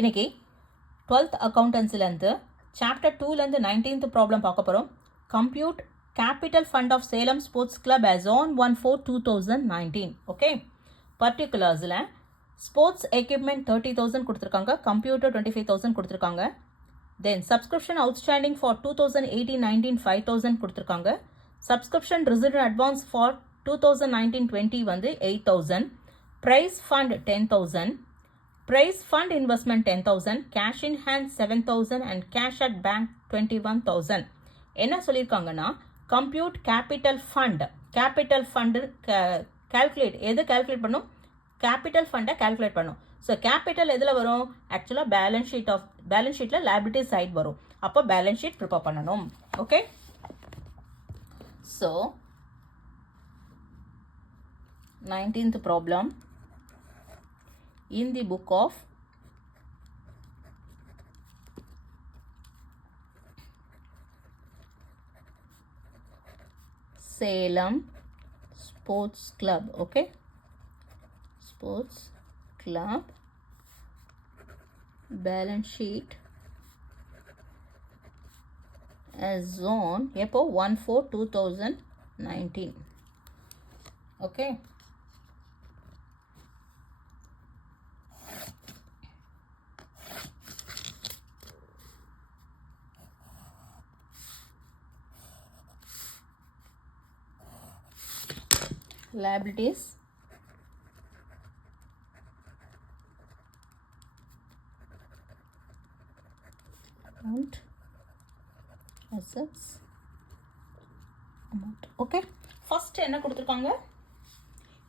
இன்னைக்கு 12th அக்கௌண்டன்சிலேருந்து சாப்டர் 2லேருந்து 19th ப்ராப்ளம் பார்க்க போகிறோம். Compute capital fund of Salem sports club as on 1/4/2019. Okay, பர்டிகுலர்ஸில் ஸ்போர்ட்ஸ் எக்யூப்மெண்ட் 30,000 கொடுத்துருக்காங்க, கம்ப்யூட்டர் 25,000 கொடுத்துருக்காங்க. தென் சப்ஸ்கிரிப்ஷன் அவுட்ஸ்டாண்டிங் ஃபார் 2018-19 5,000 கொடுத்துருக்காங்க. சப்ஸ்கிரிப்ஷன் ரிசீவ்ட் அட்வான்ஸ் ஃபார் 2019-20 வந்து 8,000. Price fund 10,000. Price fund investment 10,000, cash in hand 7,000 and cash at bank 21,000. என்ன சொல்லியிருக்காங்கன்னா compute capital fund. Capital fund calculate எது கால்குலேட் பண்ணும்? கேபிட்டல் ஃபண்டை கால்குலேட் பண்ணும். ஸோ கேபிட்டல் எதில் வரும்? ஆக்சுவலாக பேலன்ஸ் ஷீட்டில் லைபிலிட்டி சைட் வரும். அப்போ பேலன்ஸ் ஷீட் ப்ரிப்பேர் பண்ணணும். Okay, so 19th problem in the book of Salem Sports Club. Okay, Sports Club balance sheet as on 1/4/2019. Okay, liabilities, amount, assets, amount. Okay, first என்ன கொடுத்துருக்காங்க?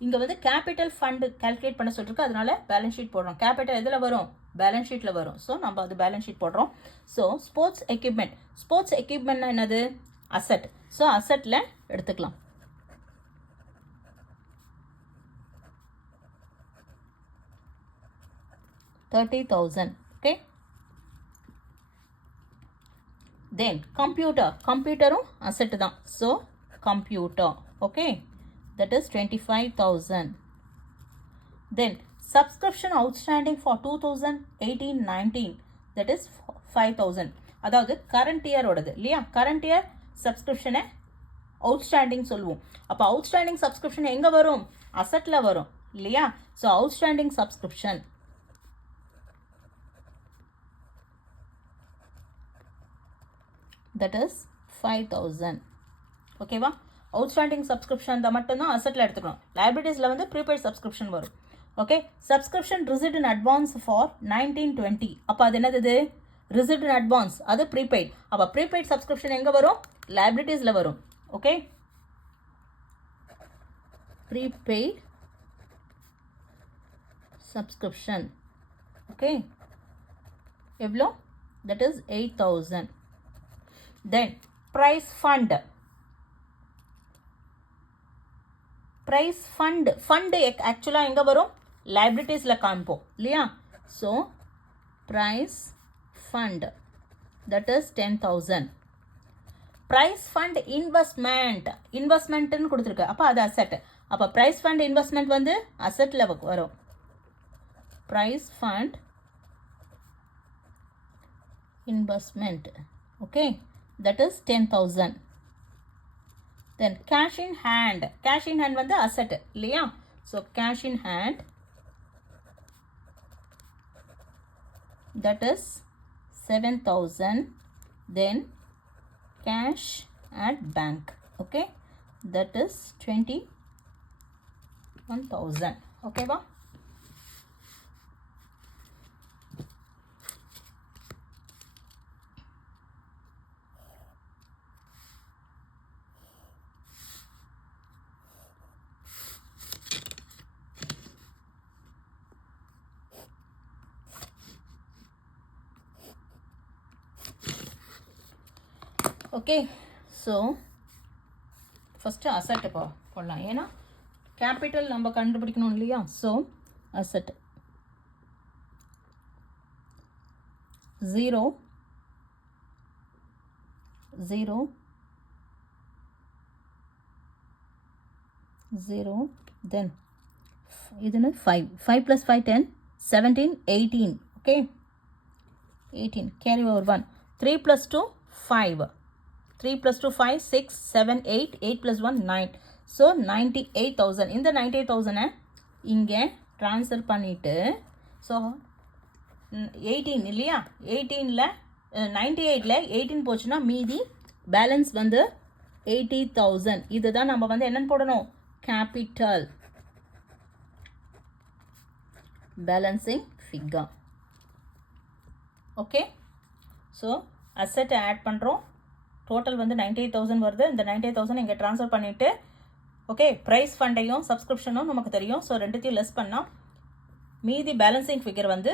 இங்கே வந்து கேபிட்டல் ஃபண்டு கால்குலேட் பண்ண சொல்லிருக்கு, அதனால balance sheet போடுறோம். கேபிட்டல் எதில் வரும்? பேலன்ஸ் ஷீட்டில் வரும். ஸோ நம்ம அது பேலன்ஸ் ஷீட் போடுறோம். ஸோ ஸ்போர்ட்ஸ் எக்யூப்மெண்ட்னா என்னது? அசட். ஸோ அசட்டில் எடுத்துக்கலாம். $30,000. Okay, then கம்ப்யூட்டரும் அசெட் தான். So computer. Okay, that is 25,000. then subscription outstanding for 2018-19, that is 5,000. அதாவது கரண்ட் இயர் ஓடுது இல்லையா? கரண்ட் இயர் சப்ஸ்கிரிப்ஷனை அவுட்ஸ்டாண்டிங் சொல்லுவோம். அப்போ அவுட்ஸ்டாண்டிங் சப்ஸ்கிரிப்ஷன் எங்கே வரும்? அசட்டில் வரும் இல்லையா? So outstanding subscription that is 5,000. ஓகேவா? அவுட்ஸ்டாண்டிங் சப்ஸ்கிரிப்ஷன் தான் மட்டும்தான் அசட்டில் எடுத்துக்கணும். லைபிலிட்டிஸில் வந்து ப்ரீபெய்ட் சப்ஸ்கிரிப்ஷன் வரும். Okay, subscription received in advance for 19-20. அப்போ அது என்னது? ரிசீவ்ட் இன் அட்வான்ஸ், அது ப்ரீபெய்ட். அப்போ ப்ரீபெய்ட் சப்ஸ்கிரிப்ஷன் எங்கே வரும்? லைபிலிட்டிஸில் வரும். Okay, prepaid subscription. ஓகே, எவ்வளோ? That is 8,000. then price fund ஆக்சுவலாக எங்கே வரும்? லைபிலிட்டிஸில் காண்போம் இல்லையா? So price fund, that is 10,000. price fund இன்வெஸ்ட்மெண்ட்னு கொடுத்துருக்கு. அப்போ அது அசெட். அப்போ price fund இன்வெஸ்ட்மெண்ட் வந்து அசெட்டில் வரும். price fund investment. okay, that is 10,000. then cash in hand வந்து asset இல்லையா? so cash in hand, that is 7,000. then cash at bank, okay, that is 21,000. okay வா? ஓகே, ஸோ ஃபஸ்ட்டு அசட்டு போடலாம். ஏன்னா கேபிட்டல் நம்ம கண்டுபிடிக்கணும் இல்லையா? ஸோ அசட் 0 0 0 then இதுன்னு 5 5 + 5 10 17 18. ஓகே, 18, carry over 1. 3 plus 2, 5. 3 plus 2, 5, 6, 7, 8, 8 plus 1, 9. So, 98,000. இந்த 98,000 இங்கே transfer பண்ணிட்டு, so, 18 இல்லையா 18ல 98ல 18 போச்சுன்னா மீதி பேலன்ஸ் வந்து 80,000. இதுதான் நம்ம வந்து என்னன்னு போடணும், capital balancing figure. Okay, so அசெட்டை ஆட் பண்ணுறோம். டோட்டல் வந்து 98,000 வருது. இந்த 98,000 இங்கே ட்ரான்ஸ்ஃபர் பண்ணிவிட்டு, ஓகே, ப்ரைஸ் ஃபண்டையும் சப்ஸ்கிரிப்ஷனும் நமக்கு தெரியும். ஸோ ரெண்டுத்தையும் லெஸ் பண்ணால் மீதி பேலன்சிங் ஃபிகர் வந்து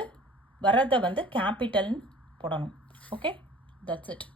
வரதை வந்து கேபிட்டல்னு போடணும். Okay, that's it.